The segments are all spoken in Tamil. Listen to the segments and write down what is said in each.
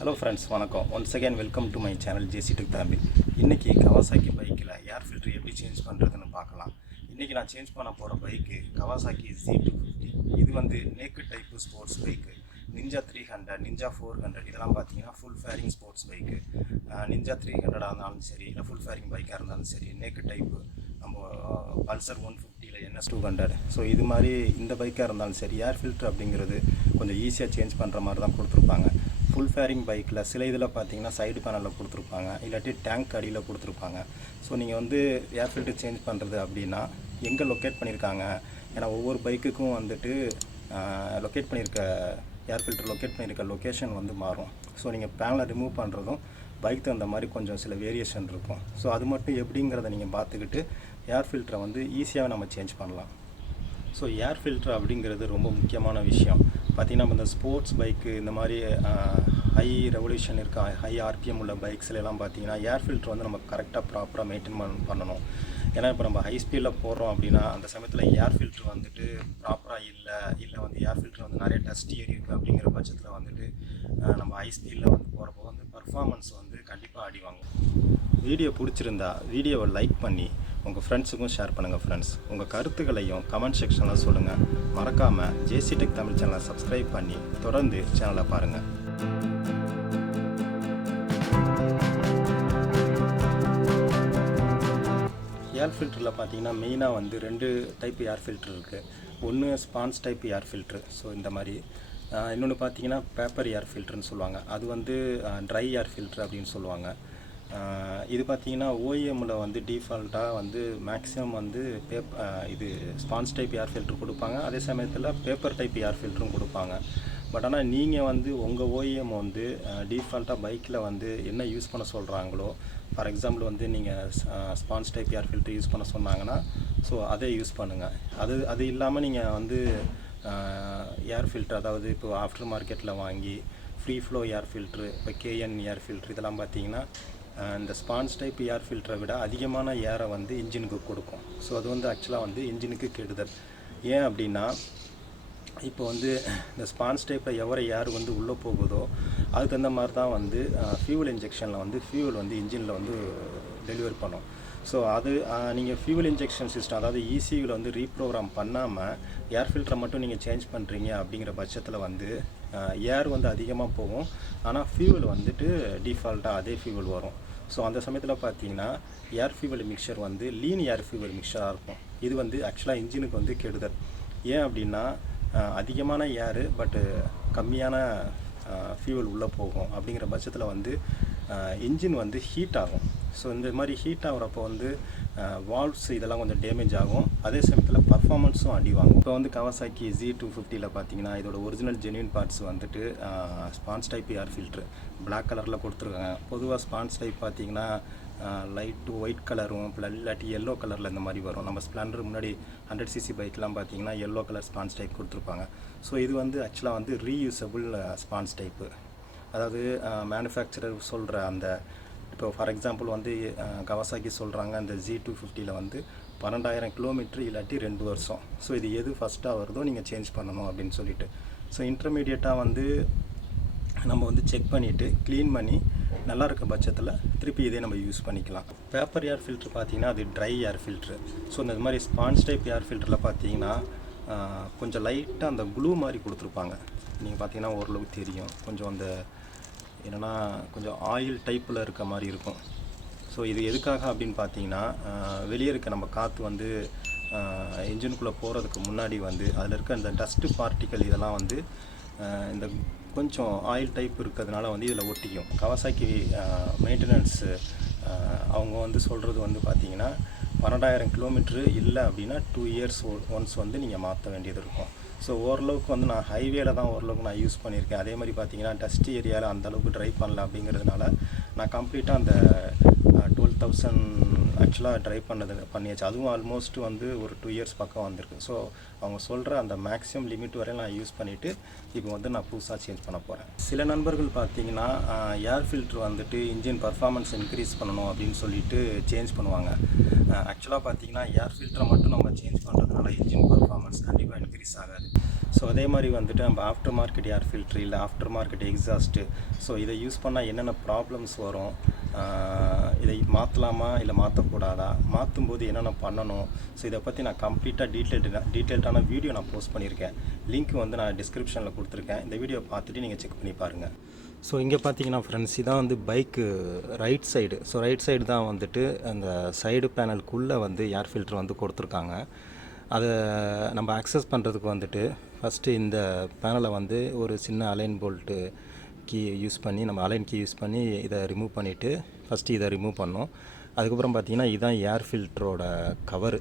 Hello friends, வணக்கம். Once again welcome to my channel Z250. இன்னைக்கு Kawasaki பைக்கில் ஏர் ஃபில்டர் எப்படி சேஞ்ச் பண்ணுறதுன்னு பார்க்கலாம். இன்றைக்கி நான் சேஞ்ச் பண்ண போகிற பைக்கு Kawasaki Z250. இது வந்து நேக்கு type sports bike. Ninja 300, Ninja 400 இதெல்லாம் பார்த்தீங்கன்னா full fairing sports bike. Ninja 300 இருந்தாலும் சரி, இல்லை ஃபுல் ஃபேரிங் பைக்காக இருந்தாலும் சரி, நேக்கு டைப்பு நம்ம பல்சர் 150 NS 200. ஸோ இது மாதிரி இந்த பைக்காக இருந்தாலும் சரி, ஏர் ஃபில்டர் அப்படிங்கிறது கொஞ்சம் ஈஸியாக சேஞ்ச் பண்ணுற மாதிரி தான் கொடுத்துருப்பாங்க. ஃபுல் ஃபேரிங் பைக்கில் சில இதில் பார்த்தீங்கன்னா சைடு பேனலில் கொடுத்துருப்பாங்க, இல்லாட்டி டேங்க் அடியில் கொடுத்துருப்பாங்க. ஸோ நீங்கள் வந்து ஏர் ஃபில்டர் சேஞ்ச் பண்ணுறது அப்படின்னா எங்கே லொக்கேட் பண்ணியிருக்காங்க, ஏன்னா ஒவ்வொரு பைக்குக்கும் வந்துட்டு லொக்கேட் பண்ணியிருக்க ஏர் ஃபில்டர் லொக்கேட் பண்ணியிருக்க லொக்கேஷன் வந்து மாறும். ஸோ நீங்கள் பேனலை ரிமூவ் பண்ணுறதும் பைக் தகுந்த மாதிரி கொஞ்சம் சில வேரியேஷன் இருக்கும். ஸோ அது மட்டும் எப்படிங்கிறத நீங்கள் பார்த்துக்கிட்டு ஏர் ஃபில்டரை வந்து ஈஸியாக நம்ம சேஞ்ச் பண்ணலாம். ஸோ ஏர் ஃபில்டர் அப்படிங்கிறது ரொம்ப முக்கியமான விஷயம். பார்த்திங்கன்னா நம்ம இந்த ஸ்போர்ட்ஸ் பைக்கு இந்த மாதிரி ஹை ரெவல்யூஷன் இருக்க ஹை ஆர்பிஎம் உள்ள பைக்ஸ்லாம் பார்த்திங்கன்னா ஏர் ஃபில்டர் வந்து நம்ம கரெக்டாக ப்ராப்பராக மெயின்டைன் பண்ணணும். ஏன்னா இப்போ நம்ம ஹை ஸ்பீடில் போடுறோம் அப்படின்னா அந்த சமயத்தில் ஏர் ஃபில்டர் வந்துட்டு ப்ராப்பராக இல்லை வந்து ஏர் ஃபில்டர் வந்து நிறைய டஸ்ட் ஏறி இருக்குது அப்படிங்கிற பட்சத்தில் வந்துட்டு நம்ம ஹை ஸ்பீடில் வந்து போகிறப்போ வந்து பர்ஃபார்மன்ஸ் வந்து கண்டிப்பாக அடிவாங்க. வீடியோ பிடிச்சிருந்தா வீடியோவை லைக் பண்ணி உங்கள் ஃப்ரெண்ட்ஸுக்கும் ஷேர் பண்ணுங்கள். ஃப்ரெண்ட்ஸ் உங்கள் கருத்துக்களையும் கமெண்ட் செக்ஷனில் சொல்லுங்கள். மறக்காமல் ஜேசி டெக் தமிழ் சேனலை சப்ஸ்கிரைப் பண்ணி தொடர்ந்து சேனலை பாருங்கள். ஏர் ஃபில்டரில் பார்த்தீங்கன்னா மெயினாக வந்து 2 டைப் ஏர் ஃபில்டர் இருக்குது. ஒன்று sponge type air filter, so இந்த மாதிரி. இன்னொன்று பார்த்தீங்கன்னா பேப்பர் ஏர் ஃபில்டர்னு சொல்லுவாங்க, அது வந்து ட்ரை ஏர் ஃபில்ட்ரு அப்படின்னு சொல்லுவாங்க. இது பார்த்திங்கன்னா ஓஎம்மில் வந்து டிஃபால்ட்டாக வந்து மேக்ஸிமம் வந்து இது ஸ்பான்ஸ் டைப் ஏர் ஃபில்ட்ரு கொடுப்பாங்க, அதே சமயத்தில் பேப்பர் டைப் ஏர் ஃபில்ட்ரும் கொடுப்பாங்க. பட் ஆனால் நீங்கள் வந்து உங்கள் ஓஎம் வந்து டிஃபால்ட்டாக பைக்கில் வந்து என்ன யூஸ் பண்ண சொல்கிறாங்களோ, ஃபார் எக்ஸாம்பிள் வந்து நீங்கள் sponge type air filter use பண்ண சொன்னாங்கன்னா ஸோ அதை யூஸ் பண்ணுங்கள். அது இல்லாமல் நீங்கள் வந்து ஏர் ஃபில்ட்ரு, அதாவது இப்போ ஆஃப்டர் மார்க்கெட்டில் வாங்கி ஃப்ரீ ஃப்ளோ ஏர் ஃபில்ட்ரு, இப்போ கேஎன் ஏர் ஃபில்ட்ரு இதெல்லாம் பார்த்தீங்கன்னா இந்த ஸ்பான்ஸ் டைப் ஏர் ஃபில்டரை விட அதிகமான ஏரை வந்து இன்ஜினுக்கு கொடுக்கும். ஸோ அது வந்து ஆக்சுவலாக வந்து இன்ஜினுக்கு கெடுதல். ஏன் அப்படின்னா இப்போ வந்து இந்த ஸ்பான்ஸ் டைப்பில் எவ்வளோ ஏர் வந்து உள்ளே போகுதோ அதுக்கு தகுந்த மாதிரி தான் வந்து ஃபியூவல் இன்ஜெக்ஷனில் வந்து ஃபியூவல் வந்து இன்ஜினில் வந்து டெலிவரி பண்ணும். ஸோ அது நீங்கள் ஃபியூவல் இன்ஜெக்ஷன் சிஸ்டம், அதாவது இசியூவில் வந்து ரீப்ரோக்ராம் பண்ணாமல் ஏர் ஃபில்டரை மட்டும் நீங்கள் சேஞ்ச் பண்ணுறீங்க அப்படிங்கிற பட்சத்தில் வந்து ஏர் வந்து அதிகமாக போகும், ஆனால் ஃபியூவல் வந்துட்டு டிஃபால்ட்டாக அதே ஃபியூவல் வரும். ஸோ அந்த சமயத்தில் பார்த்தீங்கன்னா ஏர் ஃபியூவல் மிக்சர் வந்து லீன் ஏர் ஃபியூவல் மிக்சராக இருக்கும். இது வந்து ஆக்சுவலாக இன்ஜினுக்கு வந்து கெடுதல். ஏன் அப்படின்னா அதிகமான ஏரு பட்டு கம்மியான ஃபியூவல் உள்ளே போகும் அப்படிங்கிற பட்சத்தில் வந்து இன்ஜின் வந்து ஹீட் ஆகும். ஸோ இந்த மாதிரி ஹீட் ஆகிறப்போ வந்து வால்வ்ஸ் இதெல்லாம் கொஞ்சம் டேமேஜ் ஆகும், அதே சமயத்தில் பர்ஃபார்மன்ஸும் அடிவாங்க. இப்போ வந்து Kawasaki Z250 பார்த்தீங்கன்னா இதோட ஒரிஜினல் ஜென்யூன் பார்ட்ஸ் வந்துட்டு sponge type air filter black கலரில் கொடுத்துருக்காங்க. பொதுவாக ஸ்பான்ஸ் டைப் பார்த்தீங்கன்னா லைட்டு ஒயிட் கலரும் இல்லாட்டி எல்லோ கலரில் இந்த மாதிரி வரும். நம்ம ஸ்ப்ளெண்டர் முன்னாடி 100cc பைக்கெலாம் பார்த்தீங்கன்னா எல்லோ கலர் ஸ்பான்ஸ் டைப் கொடுத்துருப்பாங்க. ஸோ இது வந்து ஆக்சுவலாக வந்து ரீயூசபிள் ஸ்பான்ஸ் டைப்பு, அதாவது மேனுஃபேக்சரர் சொல்கிற அந்த இப்போ ஃபார் எக்ஸாம்பிள் வந்து Kawasaki சொல்கிறாங்க அந்த Z250 வந்து 12,000 கிலோமீட்டர் இல்லாட்டி 2 வருஷம். ஸோ இது எது ஃபஸ்ட்டாக வருதோ நீங்கள் சேஞ்ச் பண்ணணும் அப்படின்னு சொல்லிட்டு, ஸோ இன்டர்மீடியட்டாக வந்து நம்ம வந்து செக் பண்ணிவிட்டு க்ளீன் பண்ணி நல்லா இருக்க பட்சத்தில் திருப்பி இதே நம்ம யூஸ் பண்ணிக்கலாம். பேப்பர் ஏர் ஃபில்ட்ரு பார்த்தீங்கன்னா அது ட்ரை ஏர் ஃபில்ட்ரு. ஸோ இந்த மாதிரி ஸ்பான்ஸ் டைப் ஏர் ஃபில்டரில் பார்த்தீங்கன்னா கொஞ்சம் லைட்டாக அந்த க்ளூ மாதிரி கொடுத்துருப்பாங்க. நீங்கள் பார்த்தீங்கன்னா ஓரளவுக்கு தெரியும், கொஞ்சம் அந்த என்னென்னா கொஞ்சம் ஆயில் டைப்பில் இருக்க மாதிரி இருக்கும். ஸோ இது எதுக்காக அப்படின்னு பார்த்தீங்கன்னா வெளியே இருக்க நம்ம காற்று வந்து இன்ஜினுக்குள்ளே போகிறதுக்கு முன்னாடி வந்து அதில் இருக்க அந்த டஸ்ட்டு பார்ட்டிக்கல் இதெல்லாம் வந்து இந்த கொஞ்சம் ஆயில் டைப் இருக்கிறதுனால வந்து இதில் ஒட்டிக்கும். Kawasaki மெயின்டெனன்ஸு அவங்க வந்து சொல்கிறது வந்து பார்த்திங்கன்னா 12,000 கிலோமீட்ரு இல்லை அப்படின்னா 2 இயர்ஸ் ஒன்ஸ் வந்து நீங்கள் மாற்ற வேண்டியது இருக்கும். ஸோ ஓரளவுக்கு வந்து நான் ஹைவேல தான் ஓரளவுக்கு நான் யூஸ் பண்ணியிருக்கேன். அதே மாதிரி பார்த்தீங்கன்னா டஸ்ட் ஏரியாவில் அந்தளவுக்கு ட்ரைவ் பண்ணல அப்படிங்கிறதுனால நான் கம்ப்ளீட்டாக அந்த 12,000 ஆக்சுவலாக ட்ரைவ் பண்ணியாச்சு. அதுவும் ஆல்மோஸ்ட் வந்து ஒரு 2 இயர்ஸ் பக்கம் வந்திருக்கு. ஸோ அவங்க சொல்கிற அந்த மேக்ஸிமம் லிமிட் வரையும் நான் யூஸ் பண்ணிவிட்டு இப்போ வந்து நான் புதுசாக சேஞ்ச் பண்ண போகிறேன். சில நண்பர்கள் பார்த்தீங்கன்னா ஏர் ஃபில்ட்ரு வந்துட்டு இன்ஜின் பர்ஃபார்மன்ஸ் இன்க்ரீஸ் பண்ணணும் அப்படின்னு சொல்லிட்டு சேஞ்ச் பண்ணுவாங்க. ஆக்சுவலாக பார்த்தீங்கன்னா ஏர் ஃபில்டரை மட்டும் நம்ம சேஞ்ச் பண்ணுறதுனால இன்ஜின் பர்ஃபார்மன்ஸ் கண்டிப்பாக இன்க்ரீஸ் ஆகாது. ஸோ அதே மாதிரி வந்துட்டு நம்ம ஆஃப்டர் மார்க்கெட் ஏர் ஃபில்ட்ரு இல்லை ஆஃப்டர் மார்க்கெட் எக்ஸாஸ்ட்டு, ஸோ இதை யூஸ் பண்ணால் என்னென்ன ப்ராப்ளம்ஸ் வரும், இதை மாற்றலாமா இல்லை மாற்றக்கூடாதா, மாற்றும்போது என்னென்ன பண்ணணும், ஸோ இதை பற்றி நான் கம்ப்ளீட்டாக டீட்டெயில்டான வீடியோ நான் போஸ்ட் பண்ணியிருக்கேன். லிங்க் வந்து நான் டிஸ்கிரிப்ஷனில் கொடுத்துருக்கேன். இந்த வீடியோ பார்த்துட்டு நீங்கள் செக் பண்ணி பாருங்கள். ஸோ இங்கே பார்த்தீங்கன்னா ஃப்ரெண்ட்ஸ், இதான் வந்து bike right side. So right side தான் வந்துட்டு அந்த சைடு பேனலுக்குள்ளே வந்து ஏர் ஃபில்ட்ரு வந்து கொடுத்துருக்காங்க. அதை நம்ம அக்சஸ் பண்ணுறதுக்கு வந்துட்டு ஃபஸ்ட்டு இந்த பேனலை வந்து ஒரு சின்ன அலைன் போல்ட்டு கீ யூஸ் பண்ணி, நம்ம அலைன் கீ யூஸ் பண்ணி இதை ரிமூவ் பண்ணிவிட்டு ஃபஸ்ட்டு இதை ரிமூவ் பண்ணோம். அதுக்கப்புறம் பார்த்திங்கன்னா இதுதான் ஏர் ஃபில்ட்ரோட கவரு.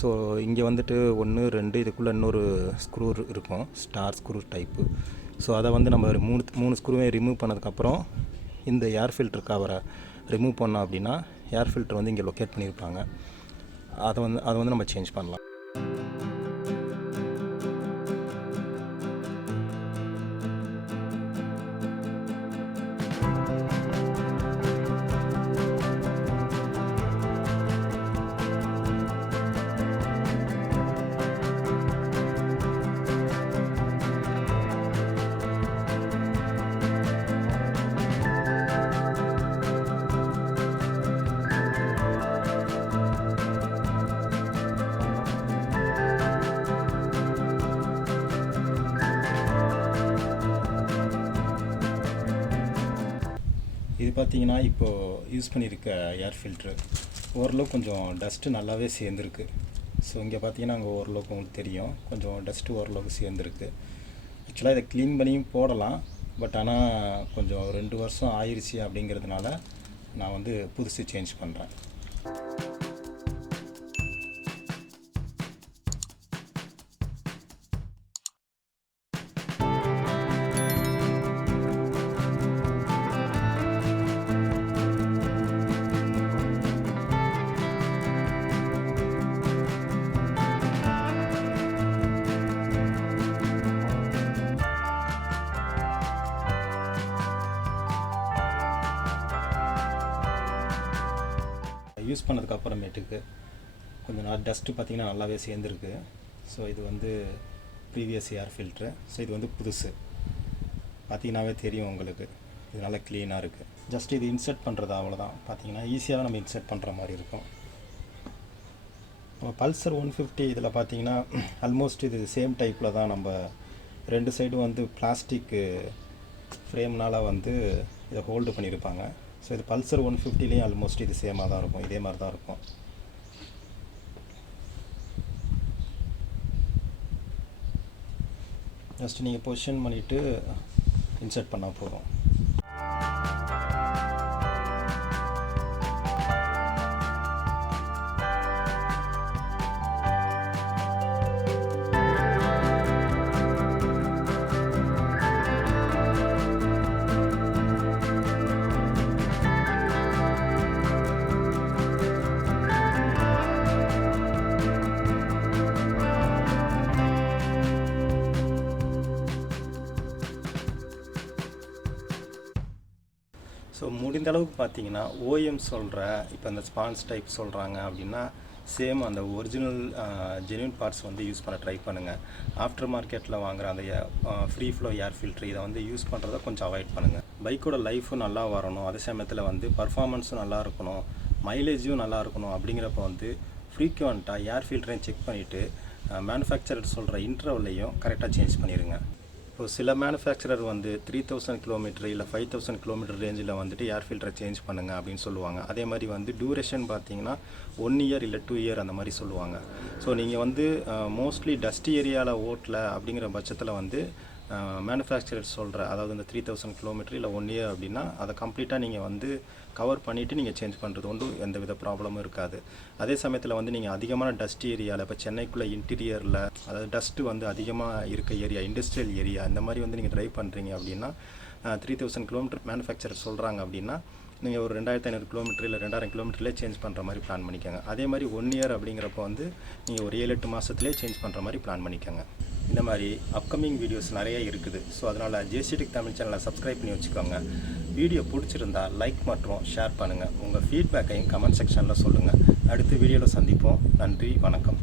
ஸோ இங்கே வந்துட்டு 1 2 இதுக்குள்ளே இன்னொரு ஸ்க்ரூ இருக்கும், ஸ்டார் ஸ்க்ரூ டைப்பு. ஸோ அதை வந்து நம்ம மூணு ஸ்க்ரூவையும் ரிமூவ் பண்ணதுக்கப்புறம் இந்த ஏர் ஃபில்ட்ரு கவரை ரிமூவ் பண்ணோம் அப்படின்னா ஏர் ஃபில்ட்ரு வந்து இங்கே லொக்கேட் பண்ணியிருப்பாங்க. அதை வந்து நம்ம சேஞ்ச் பண்ணலாம். இது பார்த்திங்கன்னா இப்போது யூஸ் பண்ணியிருக்க ஏர் ஃபில்ட்ரு ஓரளவு கொஞ்சம் டஸ்ட்டு நல்லாவே சேர்ந்துருக்கு. ஸோ இங்கே பார்த்தீங்கன்னா அங்கே ஓரளவுக்கு உங்களுக்கு தெரியும், கொஞ்சம் டஸ்ட்டு ஓரளவுக்கு சேர்ந்துருக்கு. ஆக்சுவலாக இதை க்ளீன் பண்ணியும் போடலாம், பட் ஆனால் கொஞ்சம் 2 வருஷம் ஆயிடுச்சு அப்படிங்கிறதுனால நான் வந்து புதுசு சேஞ்ச் பண்ணுறேன். யூஸ் பண்ணதுக்கப்புறமேட்டுக்கு கொஞ்சம் டஸ்ட்டு பார்த்திங்கன்னா நல்லாவே சேர்ந்துருக்கு. ஸோ இது வந்து ப்ரீவியஸ் ஏர் ஃபில்ட்ரு. ஸோ இது வந்து புதுசு பார்த்திங்கனாவே தெரியும் உங்களுக்கு, இது நல்லா க்ளீனாக இருக்குது. ஜஸ்ட் இது இன்சர்ட் பண்ணுறது அவ்வளோதான். பார்த்திங்கன்னா ஈஸியாக நம்ம இன்சர்ட் பண்ணுற மாதிரி இருக்கும். நம்ம பல்சர் 150 இதில் பார்த்திங்கன்னா ஆல்மோஸ்ட் இது சேம் டைப்பில் தான். நம்ம 2 சைடும் வந்து பிளாஸ்டிக்கு ஃப்ரேம்னால் வந்து இதை ஹோல்டு பண்ணியிருப்பாங்க. ஸோ இது பல்சர் 150லேயும் ஆல்மோஸ்ட் இது சேமாக தான் இருக்கும், இதே மாதிரி தான் இருக்கும். ஜஸ்ட் நீங்கள் பொசிஷன் பண்ணிவிட்டு இன்சர்ட் பண்ணால் போதும். ஸோ முடிந்த அளவுக்கு பார்த்தீங்கன்னா ஓஎம் சொல்கிற இப்போ இந்த ஸ்பான்ஸ் டைப் சொல்கிறாங்க அப்படின்னா சேம் அந்த ஒரிஜினல் ஜென்யூன் பார்ட்ஸ் வந்து யூஸ் பண்ண ட்ரை பண்ணுங்கள். ஆஃப்டர் மார்க்கெட்டில் வாங்குகிற அந்த ஃப்ரீ ஃப்ளோ ஏர் ஃபில்ட்ரு இதை வந்து யூஸ் பண்ணுறத கொஞ்சம் அவாய்ட் பண்ணுங்கள். பைக்கோட லைஃபும் நல்லா வரணும், அதே சமயத்தில் வந்து பர்ஃபார்மன்ஸும் நல்லா இருக்கணும், மைலேஜும் நல்லா இருக்கணும். அப்படிங்கிறப்ப வந்து ஃப்ரீக்வெண்ட்டாக ஏர் ஃபில்டரையும் செக் பண்ணிவிட்டு மேனுஃபேக்சரர் சொல்கிற இன்டர்வல்லையும் கரெக்டாக சேஞ்ச் பண்ணிடுங்க. இப்போ சில மேனுஃபேக்சரர் வந்து 3000 கிலோமீட்டர் இல்லை 5000 கிலோமீட்டர் ரேஞ்சில் வந்துட்டு ஏர் ஃபில்டரை சேஞ்ச் பண்ணுங்கள் அப்படின்னு சொல்லுவாங்க. அதே மாதிரி வந்து டியூரேஷன் பார்த்தீங்கன்னா 1 இயர் இல்லை 2 இயர் அந்த மாதிரி சொல்லுவாங்க. ஸோ நீங்கள் வந்து மோஸ்ட்லி டஸ்ட் ஏரியாவில் ஓட்டல அப்படிங்கிற பட்சத்தில் வந்து மேனுஃபேக்சரர் சொல்கிற, அதாவது இந்த 3000 கிலோமீட்டர் இல்லை 1 இயர் அப்படின்னா அதை கம்ப்ளீட்டாக நீங்கள் வந்து கவர் பண்ணிவிட்டு நீங்கள் சேஞ்ச் பண்ணுறது ஒன்றும் எந்த வித ப்ராப்ளமும் இருக்காது. அதே சமயத்தில் வந்து நீங்கள் அதிகமான டஸ்ட் ஏரியாவில், இப்போ சென்னைக்குள்ளே இன்டீரியரில், அதாவது டஸ்ட்டு வந்து அதிகமாக இருக்க ஏரியா, இண்டஸ்ட்ரியல் ஏரியா, இந்த மாதிரி வந்து நீங்கள் ட்ரைவ் பண்ணுறீங்க அப்படின்னா 3000 கிலோமீட்டர் மேனுஃபேக்சரர் சொல்கிறாங்க அப்படின்னா நீங்கள் ஒரு 2500 கிலோமீட்டர் இல்லை 2000 கிலோமீட்டர்லேயே சேஞ்ச் பண்ணுற மாதிரி பிளான் பண்ணிக்கோங்க. அதே மாதிரி 1 இயர் அப்படிங்கிறப்போ வந்து நீங்கள் ஒரு 7-8 மாதத்துலேயே சேஞ்ச் பண்ணுற மாதிரி பிளான் பண்ணிக்கோங்க. இந்த மாதிரி அப்கமிங் வீடியோஸ் நிறைய இருக்குது. ஸோ அதனால் ஜேசிடிக் தமிழ் சேனலை சப்ஸ்கிரைப் பண்ணி வச்சுக்கோங்க. வீடியோ பிடிச்சிருந்தா லைக் மற்றும் ஷேர் பண்ணுங்கள். உங்கள் ஃபீட்பேக்கையும் கமெண்ட் செக்ஷனில் சொல்லுங்கள். அடுத்த வீடியோவில் சந்திப்போம். நன்றி, வணக்கம்.